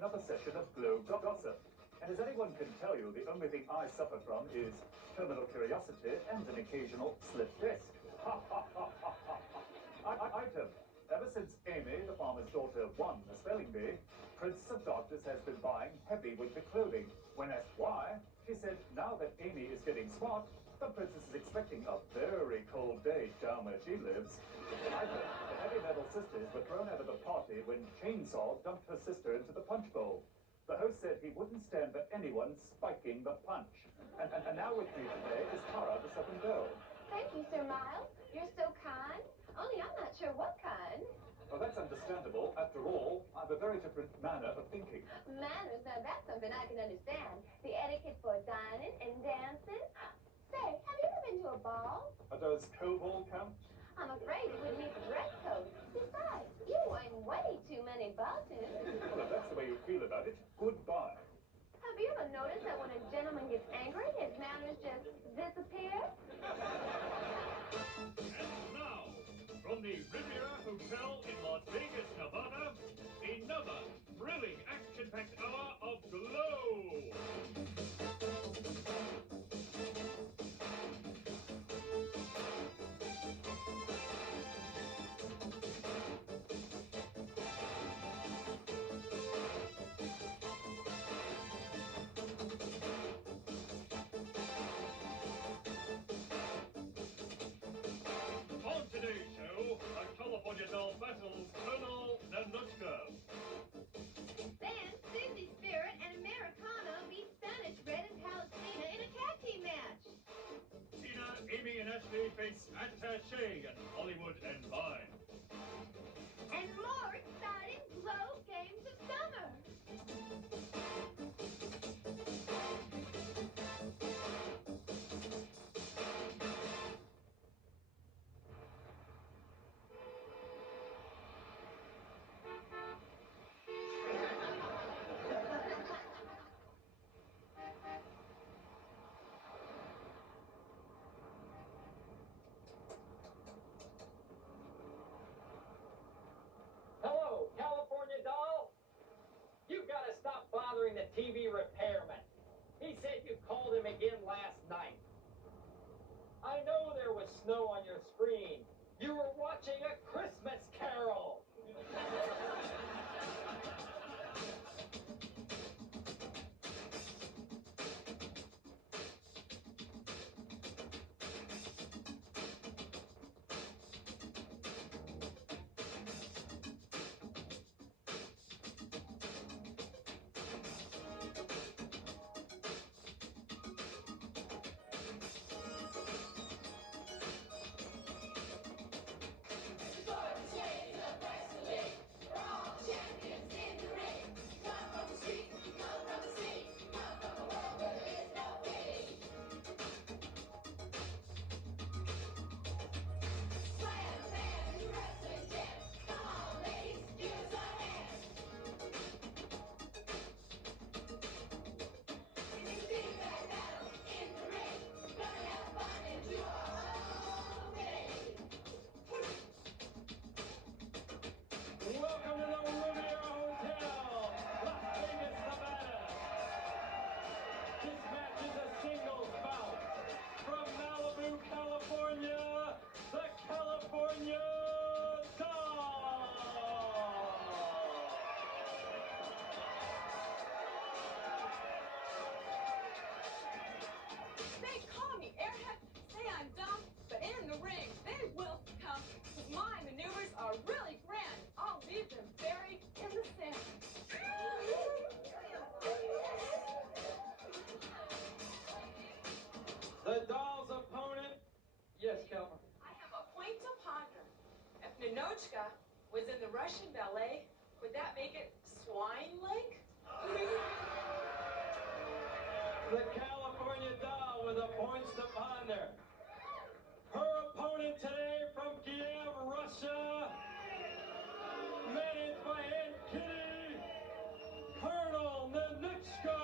another session of G.L.O.W gossip. And as anyone can tell you, the only thing I suffer from is terminal curiosity and an occasional slip disc. Ha ha ha ha ha. Item. Ever since Amy, the farmer's daughter, won the spelling bee, Princess of Darkness has been buying heavy winter clothing. When asked why, she said now that Amy is getting smart, the princess is expecting a very cold day down where she lives. Item. The heavy metal sisters were thrown out of the party when Chainsaw dumped her sister into the punch bowl. The host said he wouldn't stand for anyone spiking the punch. And now with me today is Tara, the second girl. Thank you, Sir Miles. You're so kind. Only I'm not sure what kind. Well, that's understandable. After all, I have a very different manner of thinking. Manners? Now that's something I can understand. The etiquette for dining and dancing. Say, have you ever been to a ball? Does co-ball count? I'm afraid it would meet the dress code. Besides, you were in way too many buttons. Well, if that's the way you feel about it, goodbye. Have you ever noticed that when a gentleman gets angry, his manners just disappear? And now, from the Riviera Hotel in Las Vegas, Nevada, another thrilling action-packed hour of G.L.O.W. On today's show, a California doll battles Colonel Ninotchka. Then, Susie, Sprit, and Americana beat Spanish Red and Palestina in a tag team match. Tina, Amy, and Ashley face Attache and Hollywood and Vine. And more exciting G.L.O.W games of summer. Hello, California doll. You've got to stop bothering the TV repairman. He said you called him again last night. I know there was snow on your screen. You were watching A Christmas Carol. Welcome to the Riviera Hotel, Las Vegas, Nevada. This match is a singles bout. From Malibu, California, the California Doll. They call me airhead, say I'm dumb, but in the ring, they will succumb. 'Cause my maneuvers are really grand. I'll leave them buried in the sand. The doll's opponent. Yes, Calvin. I have a point to ponder. If Ninotchka was in the Russian ballet, would that make it Swine Lake? The California Doll with the points to ponder. Her opponent today from Kiev, Russia, managed by Aunt Kitty, Colonel Ninotchka.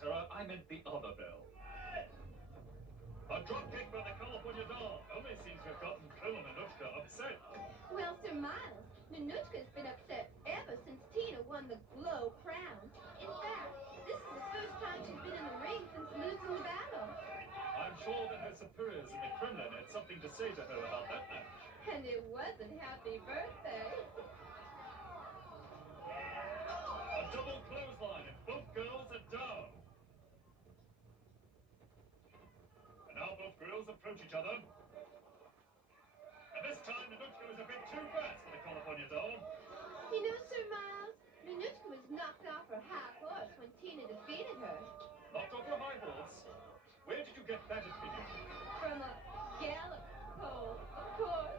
terror, I meant the other Belle. A dropkick by the California doll only seems to have gotten Colonel Ninotchka upset. Well, Sir Miles, Ninotchka's been upset ever since Tina won the G.L.O.W crown. In fact, this is the first time she's been in the ring since losing the battle. I'm sure that her superiors in the Kremlin had something to say to her about that match. And it wasn't happy birthday. A double clothesline and both girls are down. And now both girls approach each other. And this time Ninotchka was a bit too fast for the California doll. You know, Sir Miles, Ninotchka was knocked off her high horse when Tina defeated her. Knocked off her high horse? Where did you get that opinion? From a gallop pole, of course.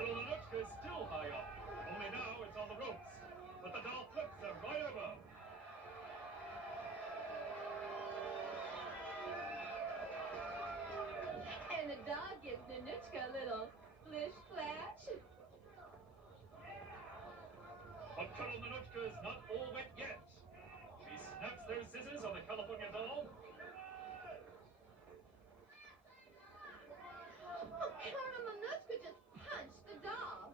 Colonel Ninotchka is still high up. Only now it's on the ropes. But the doll flips her right over. And the dog gives Ninotchka a little splish splash. But Colonel Ninotchka is not all wet yet. She snaps those scissors on the California doll. Oh, Colonel Ninotchka just punched the doll.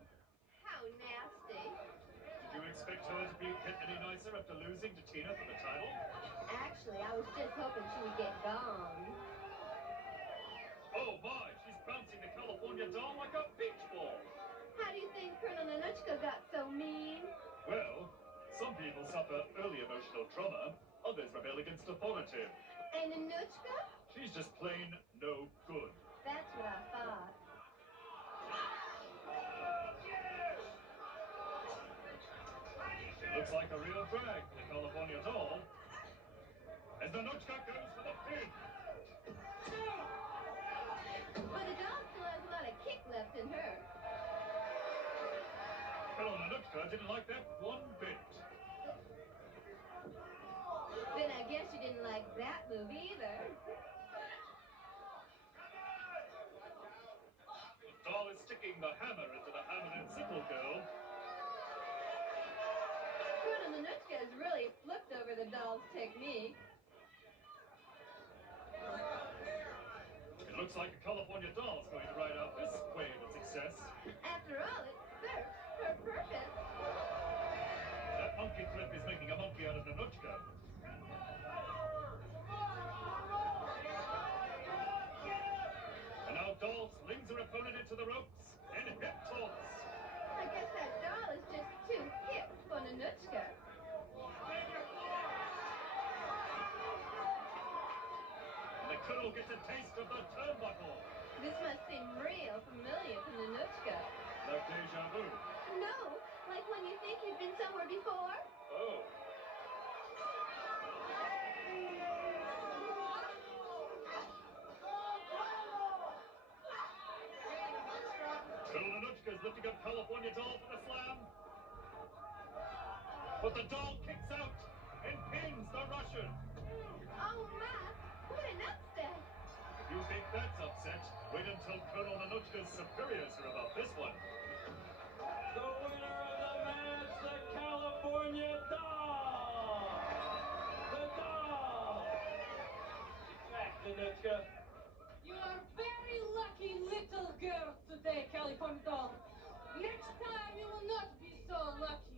How nasty. Did you expect her to be hit any nicer after losing to Tina for the title? Actually, I was just hoping she would get gone. Oh my, she's bouncing the California doll like a beach ball. How do you think Colonel Ninotchka got so mean? Well, some people suffer early emotional trauma, others rebel against authority. And Ninotchka? She's just plain no good. That's what I thought. It looks like a real drag for the California doll. As Ninotchka goes for the pin. But the doll still has a lot of kick left in her. Colonel Ninotchka didn't like that one bit. Then I guess you didn't like that move either. The doll is sticking the hammer into the hammer and sickle girl. Colonel Ninotchka has really flipped over the doll's technique. It looks like the California doll's going to ride out this wave of success. After all, it serves her purpose. That monkey flip is making a monkey out of Ninotchka. And now doll slings her opponent into the ropes and hip toss. I guess that doll is just too hip for Ninotchka. And the colonel gets a taste of the turnbuckle. This must seem real familiar to Ninotchka. Like deja vu. No, like when you think you've been somewhere before. Oh. Colonel Ninotchka is lifting up California doll for the slam. But the doll kicks out and pins the Russian. Oh my, what an upset. If you think that's upset, wait until Colonel Ninotchka's superiors hear about this one. The winner of the match, the California doll. The doll. Back, Ninotchka. You are very lucky little girl today, California doll. Next time you will not be so lucky.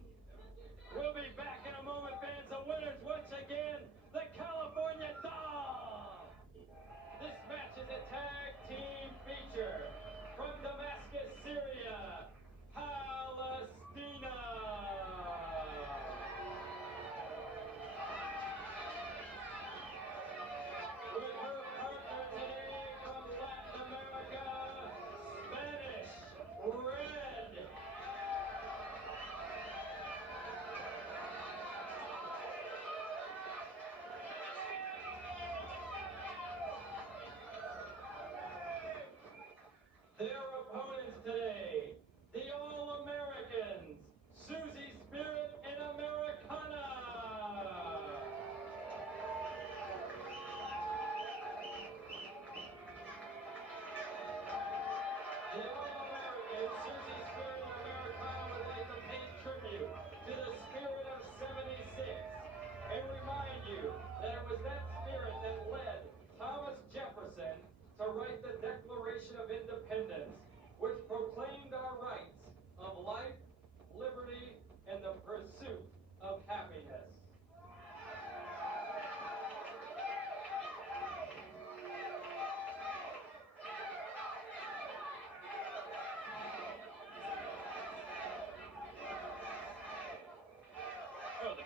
We'll be back in a moment, fans. The winners once again, the California doll. This match is a tag team feature from Damascus, Syria, Palestina. With her partners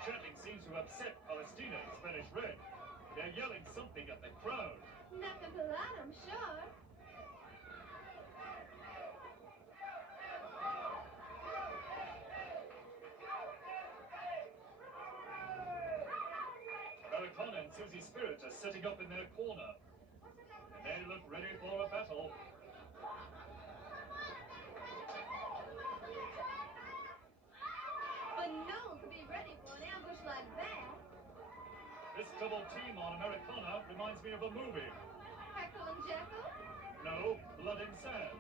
chanting seems to have upset Palestina in Spanish red. They're yelling something at the crowd. Nothing polite, I'm sure. Americana and Susie Sprit are setting up in their corner. And they look ready for a battle. But no one could be ready for an ambush like that. This double team on Americana reminds me of a movie. Heckle and Jekyll? No, Blood and Sand.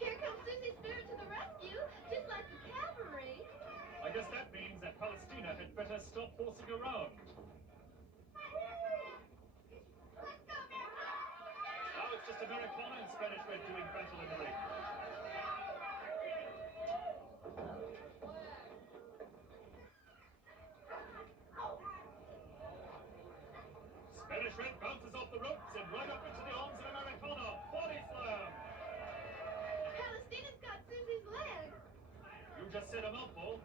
Here comes Susie Sprit to the rescue, just like the cavalry. I guess that means that Palestina had better stop horsing around. Now it's just Americana and Spanish red doing battle in the ring. Spanish red bounces off the ropes and right up into the arms of Americana. Body slam! Palestina's got Susie's leg. You just said a mouthful.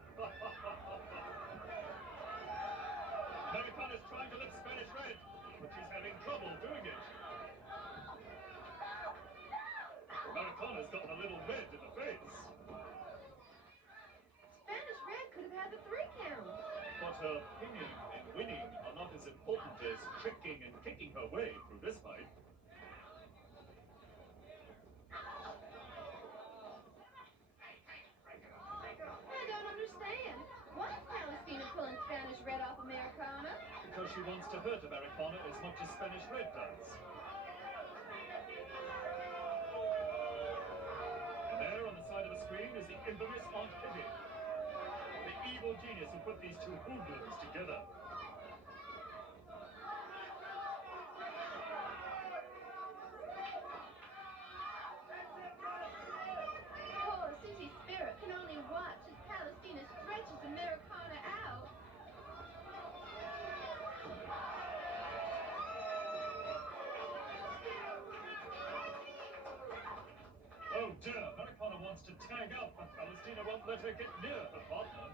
Americana's trying to lift Spanish red, but she's having trouble doing it. Americana's gotten a little red in the face. Spanish red could have had the 3 count. But her pinning and winning are not as important as tricking and kicking her way through this fight. I don't understand. Why is Palestina pulling Spanish red off Americana? Because she wants to hurt Americana as much as Spanish red does. And there on the side of the screen is the infamous Aunt Kitty, the evil genius who put these two hoodlums together. Poor Susie Sprit can only watch as Palestina stretches Americana out. Oh dear, Americana wants to tag out, but Palestina won't let her get near her partner.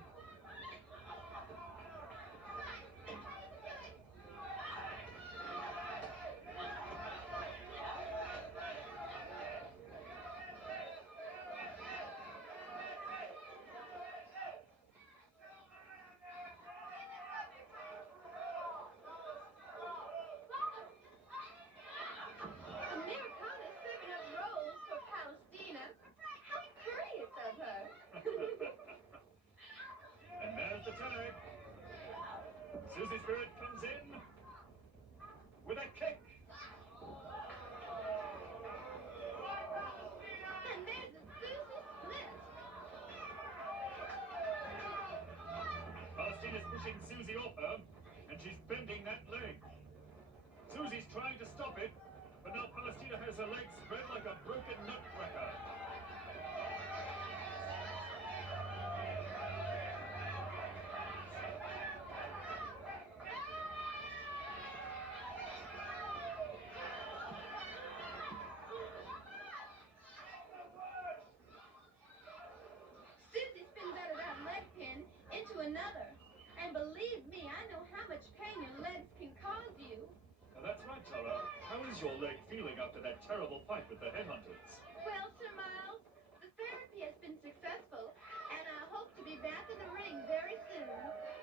Americana's serving up rolls for Palestina. How courteous of her. And there's the tag. Susie Sprit comes in with a kick. And there's a Susie Split. Palestina's pushing Susie off her, and she's bending that leg. Susie's trying to stop it, but now Palestina has her legs spread like a broken nutcracker. Susie spins out of that leg pin into another. And believe me, I know how much pain your legs can cause you. Now that's right, Tara. How is your leg feeling after that terrible fight with the headhunters? Well, Sir Miles, the therapy has been successful, and I hope to be back in the ring very soon.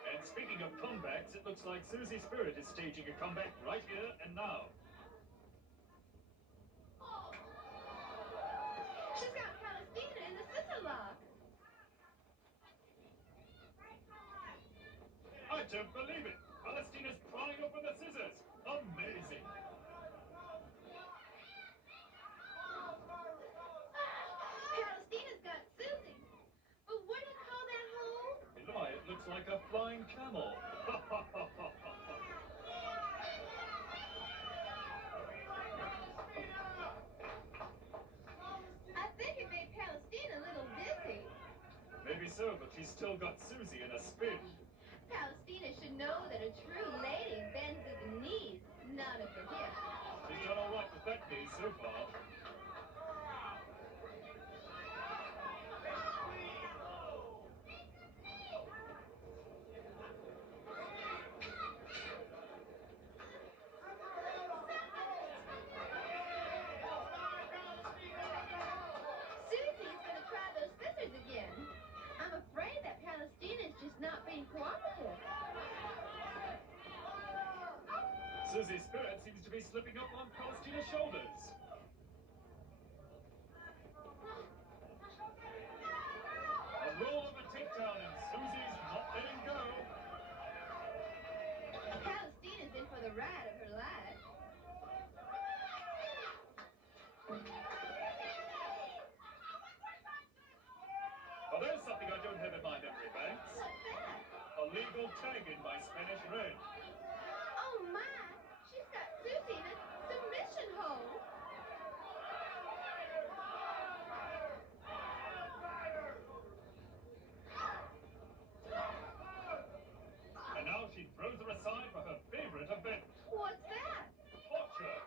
And speaking of comebacks, it looks like Susie Sprit is staging a comeback right here and now. She's got Palestina in the scissor lock. I don't believe it! Palestina's prying open the scissors! Amazing! Palestina's got Susie. But what do you call that hole? Why, it looks like a flying camel. I think it made Palestina a little dizzy. Maybe so, but she's still got Susie in a spin. Palestina should know that a true lady bends at the knees, not at the hips. She's done all right with that knee so far. Susie's Spirit seems to be slipping up on Palestina's shoulders. A roll of a takedown and Susie's not letting go. Palestina's in for the ride of her life. Well, there's something I don't have in my memory banks. What's that? A legal tag-in by Spanish Red. Oh my! She's got Susie in a submission hold. And now she throws her aside for her favorite event. What's that? Torture.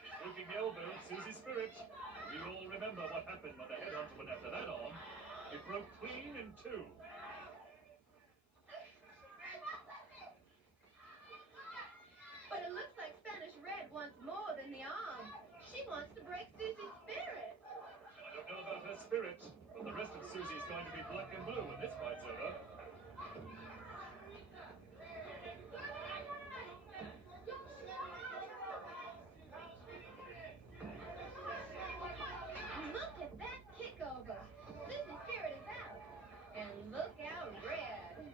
She's working the elbow of Susie's Spirit. We all remember what happened when the headhunter went after that arm. It broke clean in two. But it looks like Spanish Red wants more than the arm. She wants to break Susie's spirit. I don't know about her spirit, but the rest of Susie's going to be black and blue when this fight's over. Look at that kickover. Susie's spirit is out. And look out red.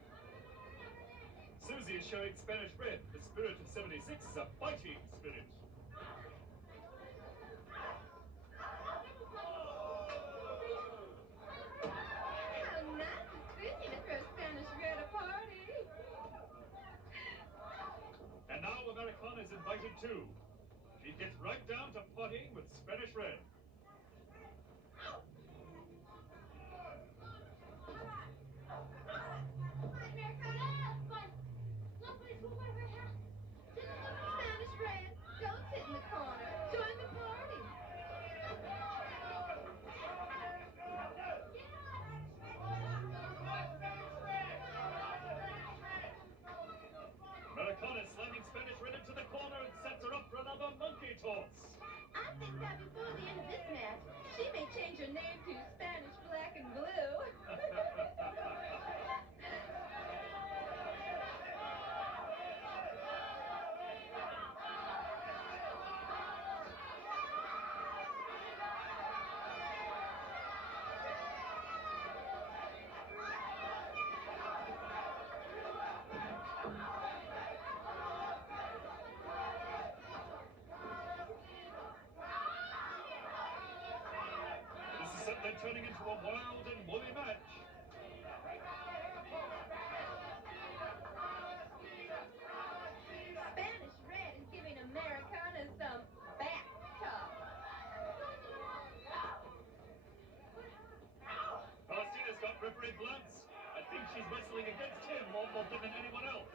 Susie is showing Spanish Red. The spirit of 76 is a fighting spirit. How nice of Susie to throw Spanish Red a party. And now Americana is invited too. She gets right down to partying with Spanish Red. Spanish Red, don't sit in the corner. Join the party. Americana is slamming Spanish Red into the corner and sets her up for another monkey toss. I think that before the end of this match, she may change her name to Spanish Black and Blue. This is suddenly turning into a wild and woolly match. Spanish Red is giving Americana some back talk. Palestina's got referee gloves. I think she's wrestling against him more often than anyone else.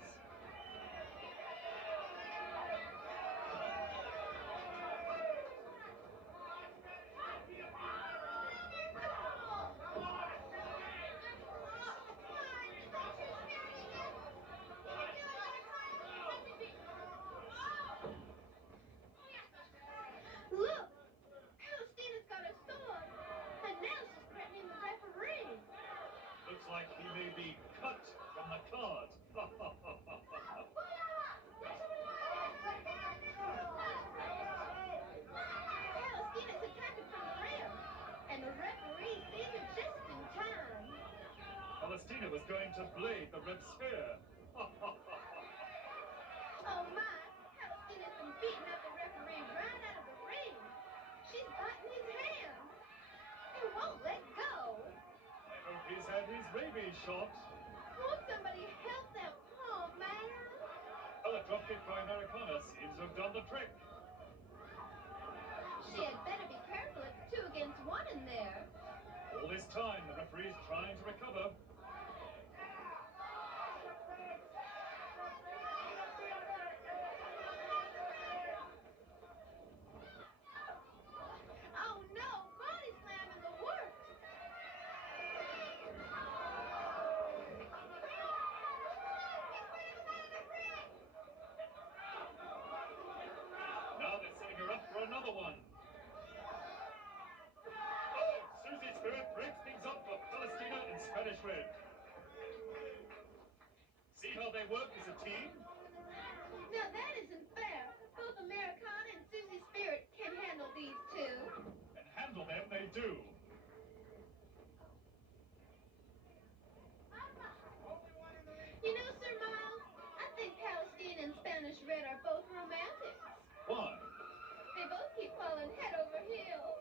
Look! Palestina's got a sword. And now she's threatening the referee. Looks like he may be cut from the card. Palestina's attacking from the rear. And the referee sees her just in time. Palestina was going to blade the ref's hair. Oh my! Palestina's been beating up the referee right out of the ring. She's biting his hand. He won't let go. I hope he's had his rabies shot. Won't somebody help that poor man? Well, a dropkick by Americana seems to have done the trick. She had better be careful. It's 2 against 1 in there. All this time, the referee's trying to recover. Oh no! Body slam in the works. Now they're setting her up for another one. Oh, Susie's Spirit breaks things up for Palestina and Spanish Red. See how they work as a team? Now gentlemen, they do. You know, Sir Miles, I think Palestina and Spanish Red are both romantic. Why? They both keep falling head over heels.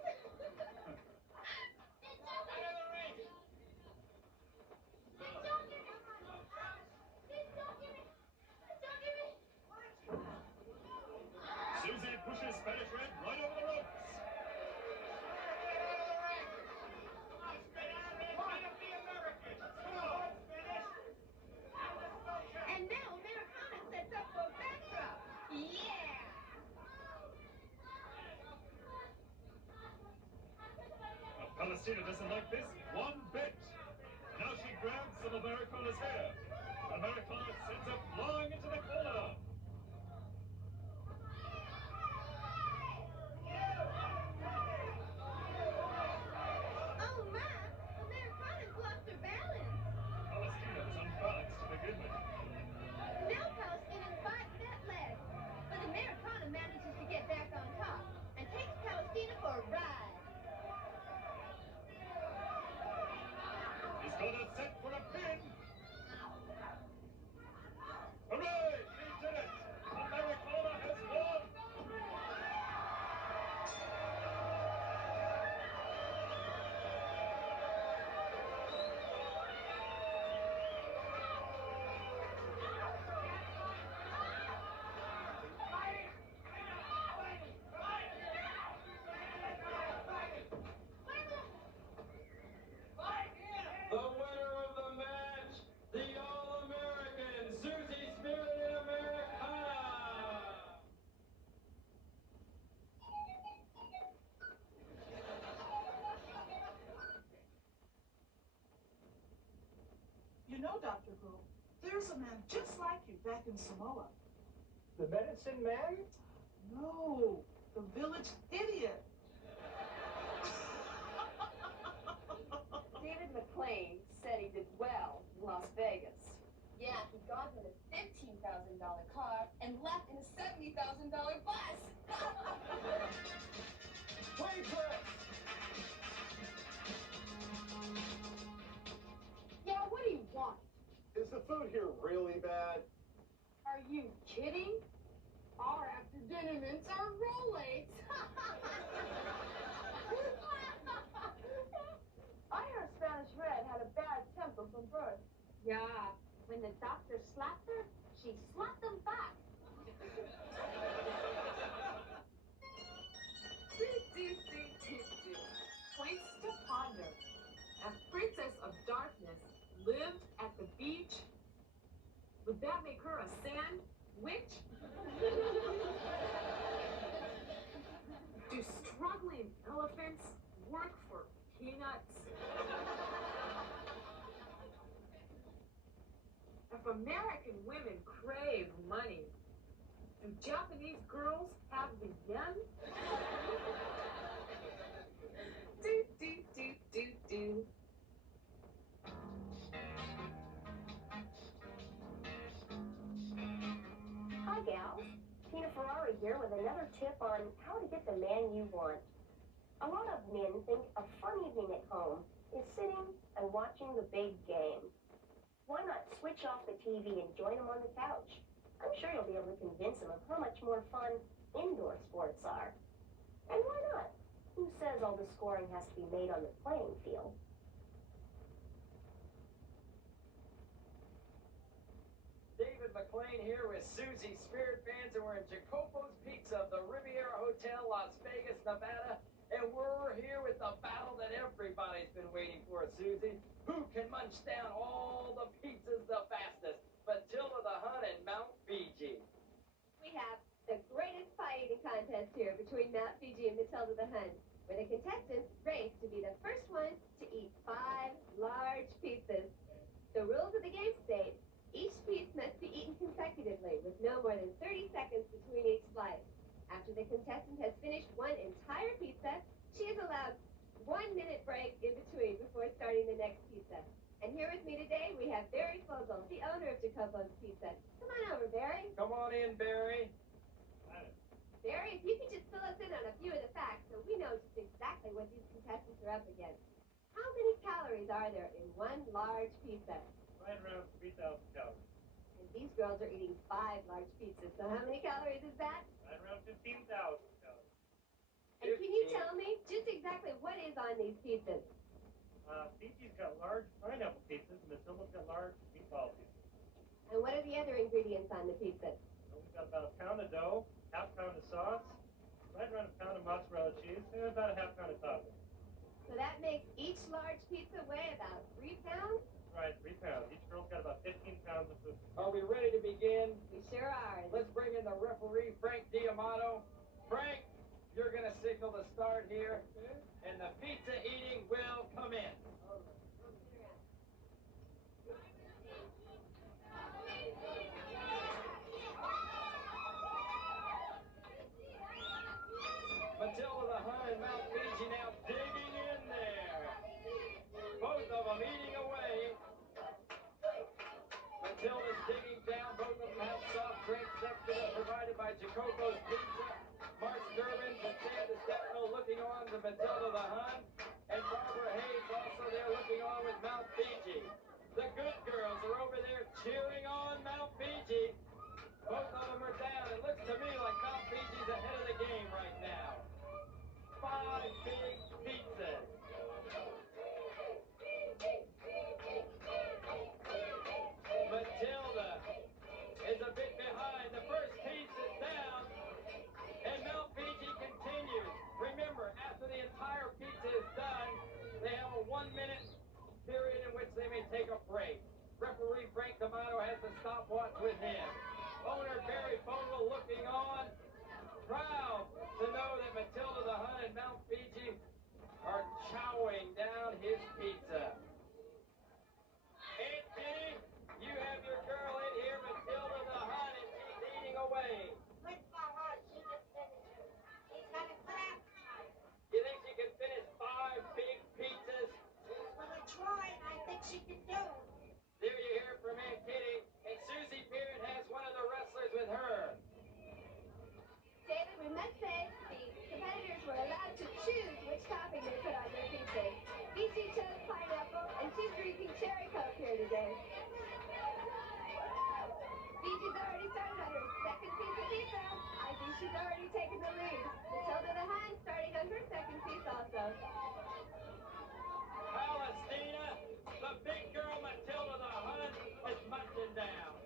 Susie pushes Spanish Red right over the ropes. And now Americana sets up for a backdrop. Yeah! But Palestina doesn't like this one bit. Now she grabs some of Americana's hair. Americana sends her flying into the corner. Oh my! Americana's lost her balance. Palestina was unbalanced to begin with. Now Palestina's biting that leg. But Americana manages to get back on top and takes Palestina for a ride. He's got her set for a pin. Hooray! She did it! Americana has won! The winner of the match, the All-American Susie Spirit in Americana. You know, Dr. Who, there's a man just like you back in Samoa. The medicine man? No, the village idiot. David McLean said he did well in Las Vegas. Yeah, he got in a $15,000 car and left in a $70,000 bus. Waitress! Yeah, what do you want? Is the food here really bad? Are you kidding? Our after dinner mints are Rolaids. I heard Spanish Red had a bad temper from birth. Yeah, when the doctor slapped her, she slapped him back. Points to ponder. A princess of darkness lived at the beach. Would that make her a sand witch? Do struggling elephants work for peanuts? If American women crave money, do Japanese girls have the yen? Do. Hi, gals. Tina Ferrari here with another tip on how to get the man you want. A lot of men think a fun evening at home is sitting and watching the big game. Why not switch off the TV and join them on the couch? I'm sure you'll be able to convince them of how much more fun indoor sports are. And why not? Who says all the scoring has to be made on the playing field? David McLean here with Susie Spirit fans, and we're in Jacopo's Pizza of the Riviera Hotel, Las Vegas, Nevada. And we're here with the battle that everybody's been waiting for, Susie. Who can munch down all the pizzas the fastest? Matilda the Hun and Mount Fiji. We have the greatest pie eating contest here between Mount Fiji and Matilda the Hun, where the contestants race to be the first one to eat 5 large pizzas. The rules of the game state: each piece must be eaten consecutively with no more than 30 seconds between each slice. After the contestant has finished one entire pizza, she is allowed 1 minute break in between before starting the next pizza. And here with me today, we have Barry Fogel, the owner of Jacopo's Pizza. Come on over, Barry. Come on in, Barry. Barry, if you could just fill us in on a few of the facts so we know just exactly what these contestants are up against. How many calories are there in one large pizza? Right around 3,000 calories. And these girls are eating 5 large pizzas, so how many calories is that? Right around 15,000 calories. And can you tell me just exactly what is on these pizzas? Fiji's got large pineapple pizzas, and Matilda's got large meatball pizzas. And what are the other ingredients on the pizza? So we've got about a pound of dough, half pound of sauce, right around a pound of mozzarella cheese, and about a half pound of topping. So that makes each large pizza weigh about 3 pounds? Right, 3 pounds. Each girl's got about 15 pounds of food. Are we ready to begin? We sure are. Let's bring in the referee, Frank D'Amato. Frank, you're going to signal the start here, and the pizza eating will come in. Matilda the Hun and Mount Fiji now digging in there. Both of them eating away. Matilda's digging down. Both of them have soft drinks next to them provided by Jacopo's Pizza. Mark Durbin and Sandra Stefano looking on to Matilda the Hun. And Barbara Hayes also there looking on with Mount Fiji. The good girls are over there cheering on Mount Fiji. Both of them are down. It looks to me like Mount Fiji's ahead of the game right now. 5 big pizzas. Matilda is a bit behind. The first piece is down, and Mount Fiji continues. Remember, after the entire pizza is done, they have a 1-minute period in which they may take a break. Referee Frank D'Amato has the stopwatch with him. Owner Barry Fogle looking on, proud to know that Matilda the Hun and Mount Fiji are chowing down his pizza. Aunt Kitty, you have your girl in here, Matilda the Hun, and she's eating away. With my heart, she can finish it. She's got a good appetite. You think she can finish 5 big pizzas? She's gonna try, and I think she can do it. There you hear it from Aunt Kitty, and Susie Pearson has one of the wrestlers with her. David, we must say the competitors were allowed to choose which topping they put on their pizzas. Fiji chose pineapple, and she's drinking cherry coke here today. Fiji's already started on her second piece of pizza. I think she's already taken the lead. Matilda the Hun starting on her second piece also. Palestina, the big girl Matilda the Hun is munching down.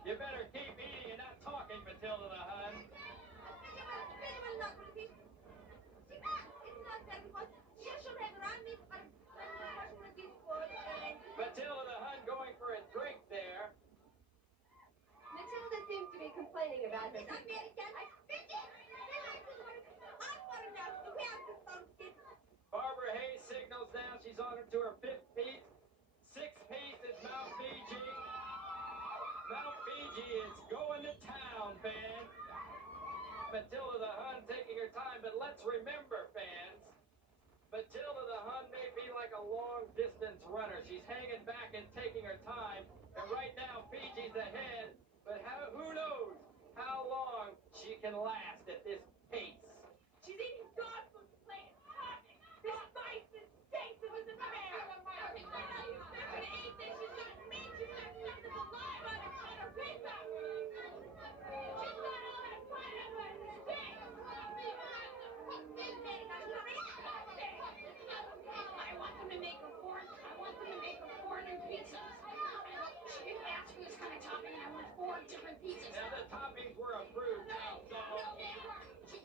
You better keep eating and not talking, Matilda the Hun. Matilda the Hun going for a drink there. Matilda seems to be complaining about her. Barbara Hayes signals now she's on to her 5th piece. 6th piece is Mount Fiji. Mount Fiji is going to town, fans. Matilda the Hun taking her time, but let's remember, fans, Matilda the Hun may be like a long-distance runner. She's hanging back and taking her time, and right now Fiji's ahead, but who knows how long she can last at this pace. She's eating dog food, playing hot. This spice is tasty with the bear. She's not gonna eat this. She's not meat. She's got something alive on her pizza. She's got all that pineapple and the steak. I want them to make her 4. I want them to make her 4 new pizzas. She didn't ask for this kind of topping. I want 4 different pizzas. Now the toppings were approved now, so No, they weren't. She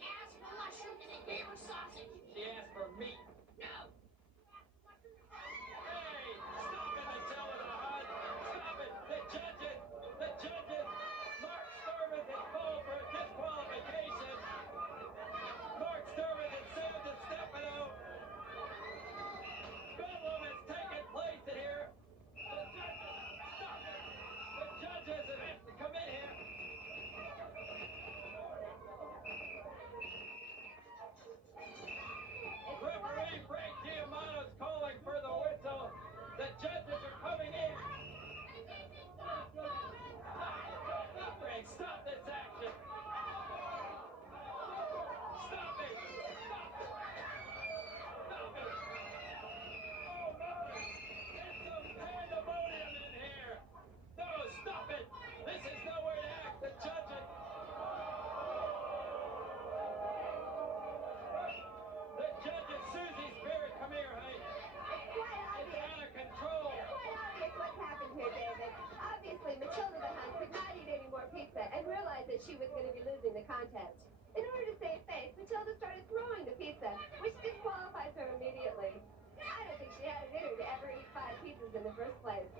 contest. In order to save face, Matilda started throwing the pizza, which disqualifies her immediately. I don't think she had it in her to ever eat 5 pizzas in the first place.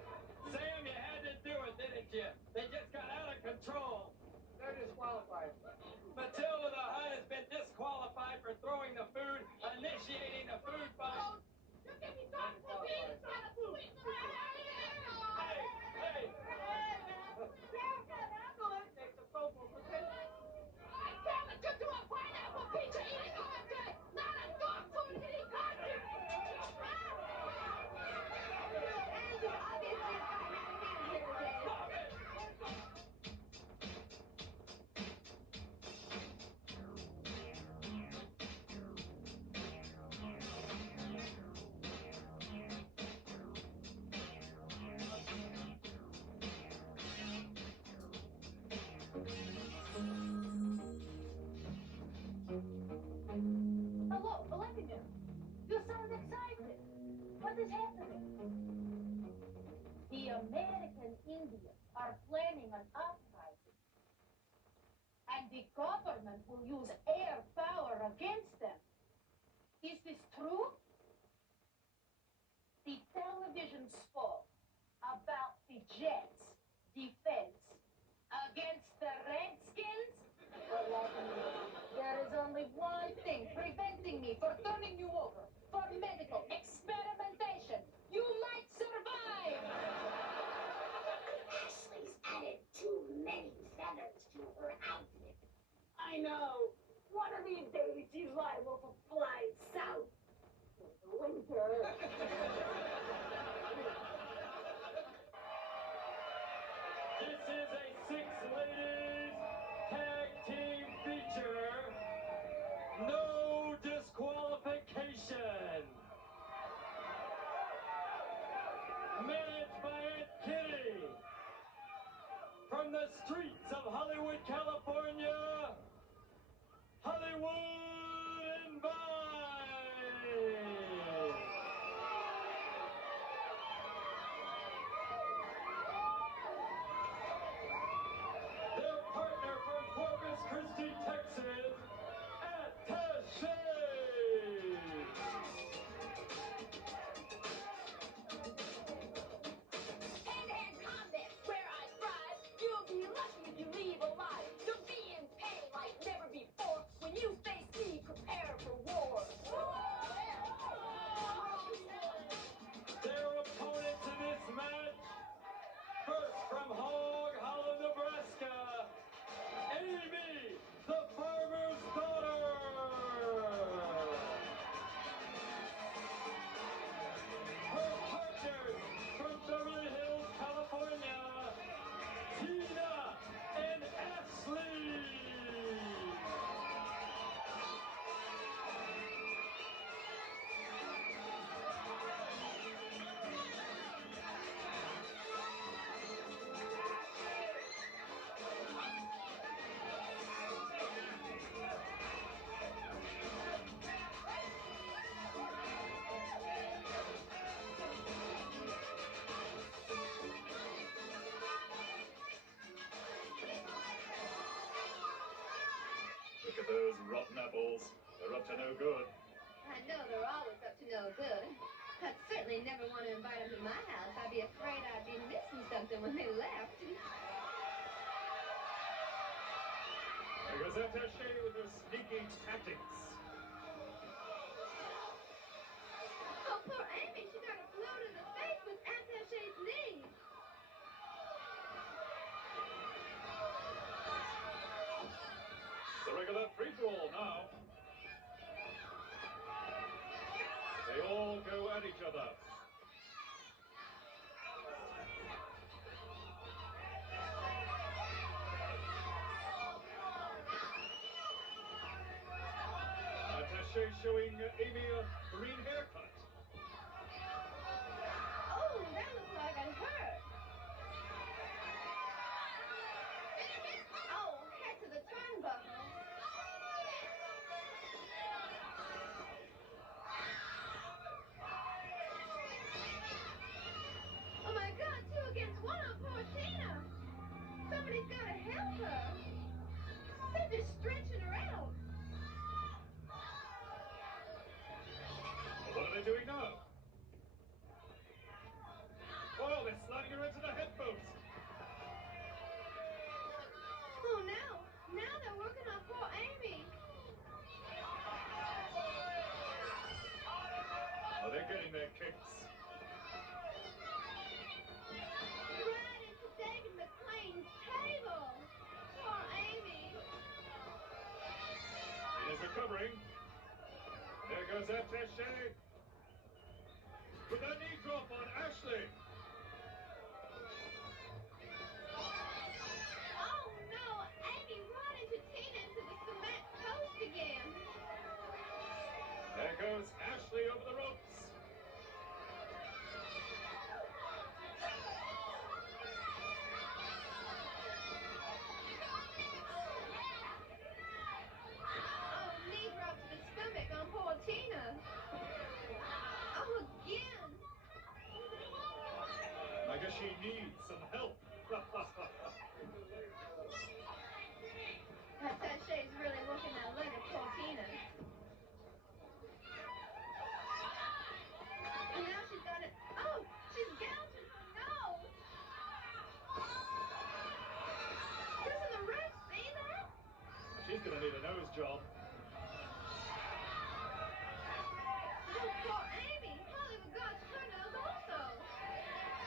Sam, you had to do it, didn't you? They just got out of control. They're disqualified. Matilda the Hun has been disqualified for throwing the food, initiating the food fight. You give me some pizza! Hey! Takes a football for this. I tell it to do a pineapple pizza eating contest, not a dog food eating contest! And she's obviously a fine man here today. Stop it! Hello, Vladimir. You sound excited. What is happening? The American Indians are planning an uprising. And the government will use air power against them. Is this true? The television spoke about the Jets' defense against the Redskins. Vladimir, there is only one thing preventing me from turning you over for medical experimentation. You might survive. Ashley's added too many feathers to her outfit. I know. One of these days she's liable to fly south for the winter. This is a 6-ladies tag team feature. No disqualification. Managed by Aunt Kitty. From the streets of Hollywood, California, Hollywood and Vine. Their partner from Corpus Christi, Texas, Attache. Hand-to-hand combat, where I thrive. You'll be lucky if you leave alive. You'll be in pain like never before. When you face me, prepare for war. Their opponent to this match, first from Hog Hollow, Nebraska, Amy, the farmer's daughter. Her partners from Beverly Hills, California, Tina and Ashley. Look at those rotten apples. They're up to no good. I know they're always up to no good. I'd certainly never want to invite them to my house. I'd be afraid I'd be missing something when they left. There goes Attache with her sneaky tactics. Oh, poor Amy. She got a blow to the face with Attache's knee. It's a regular free-for-all now. They all go at each other. Attache showing Amy a green haircut. Oh, that looks like it hurt. Oh, head to the turnbuckle. Oh my God, 2 against 1 on poor Tina. Somebody's got to help her. They're just doing now? Oh, they're sliding her into the headboat. Oh no! Now they're working on poor Amy. Oh, they're getting their kicks. Right into David McLean's table. Poor Amy. Tina's recovering. There goes Attache. With a knee drop on Ashley. Oh no! Amy right into Tina into the cement post again. There goes Ashley over the ropes. Oh, knee drop to the stomach on poor Tina. Oh, again. I guess she needs some help. Attache's really working that leg of poor Tina. And now she's got it. Oh, she's gouging her nose. Listen, the ref, see that? She's gonna need a nose job. Oh, poor Amy. Hollywood gouged her nose also.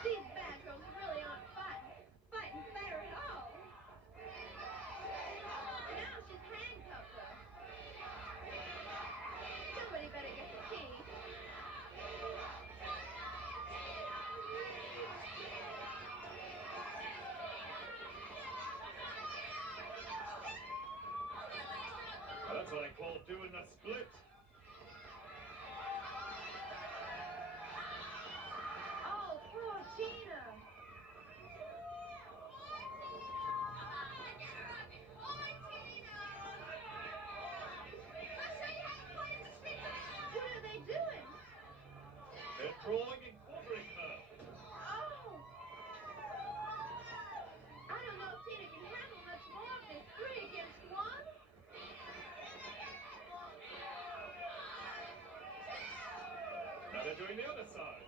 These bad girls really aren't fighting fair at all. Now she's handcuffed her. Somebody better get the key. Well, that's what I call doing the split. Oh, poor Tina. What are they doing? They're drawing and quartering her. Oh! I don't know if Tina can handle much more of this 3 against 1. Now they're doing the other side.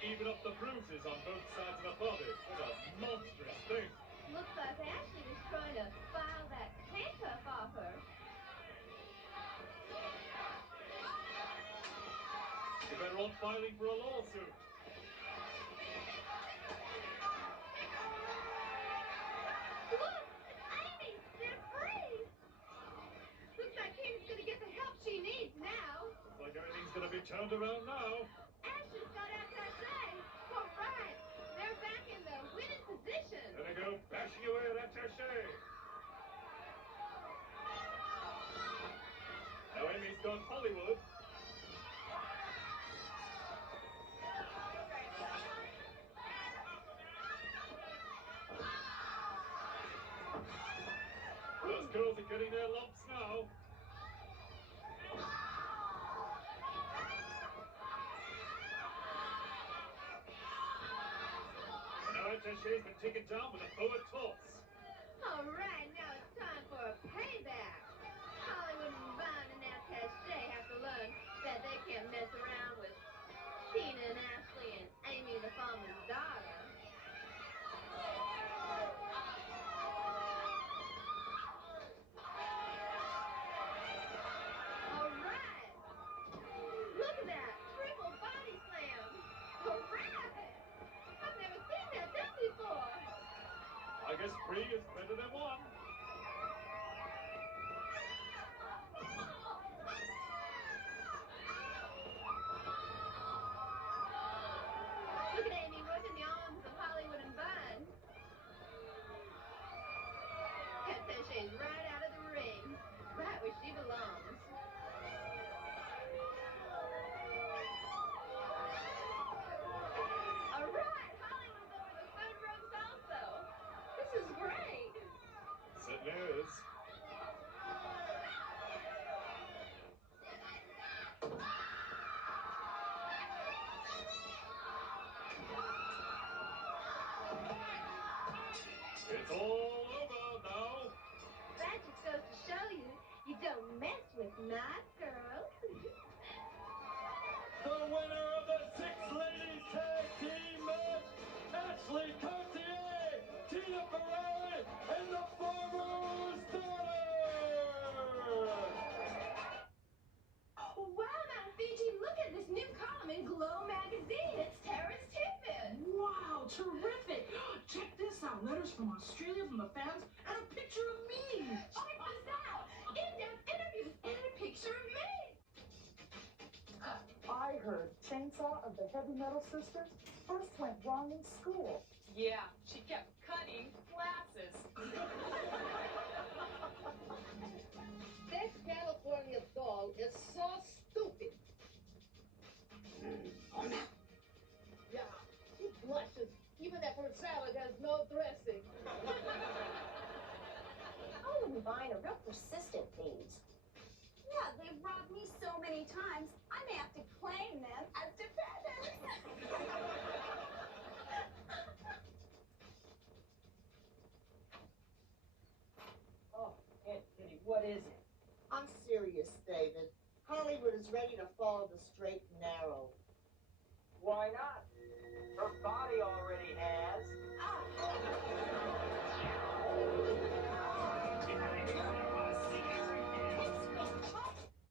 To even up the bruises on both sides of the body. What a monstrous thing. Looks like Ashley was trying to file that handcuff off her. You're better off filing for a lawsuit. Look! It's Amy! They're free! Looks like Tina's gonna get the help she needs now. Looks like everything's gonna be turned around now. Ashley's got Attache. All right. They're back in the winning position. There they go, bashing away at Attache. Now Amy's got Hollywood. Those girls are getting their lumps now. Now Attache's been taken down with a forward toss. All right, now it's time for a payback. Hollywood and Vine and Attache have to learn that they can't mess around with Tina and Ashley and Amy the farmer's daughter. All right. Look at that. Triple body slam. All right. I've never seen that done before. I guess 3 is better than 1. Look at Amy working the arms of Hollywood and Vine. Attache's right out of the ring, right where she belongs. All right, Hollywood's over the third ropes also. This is great. Certainly is. It's all over now. That's just goes to show you, you don't mess with my girls. The winner of the Six Ladies Tag Team match, Ashley Cartier, Tina Ferrari, and the Farmer's Daughter! Oh, wow, Mount Fiji, look at this new column in G.L.O.W magazine. It's Tara's Tidbit. Wow, terrific. Check this out. Letters from Australia from the fans and a picture of me. Check this out. In-depth interviews and a picture of me. I heard Chainsaw of the Heavy Metal Sisters first went wrong in school. Yeah, she kept cutting classes. This California doll is so stupid. Oh no. Yeah, she blushes even if her salad has no dressing. I wouldn't mind a real persistent thieves. Yeah, they've robbed me so many times, I may have to claim them as defendants. Oh, Aunt Kitty, what is it? I'm serious, David. Hollywood is ready to follow the straight and narrow. Why not? Her body already has.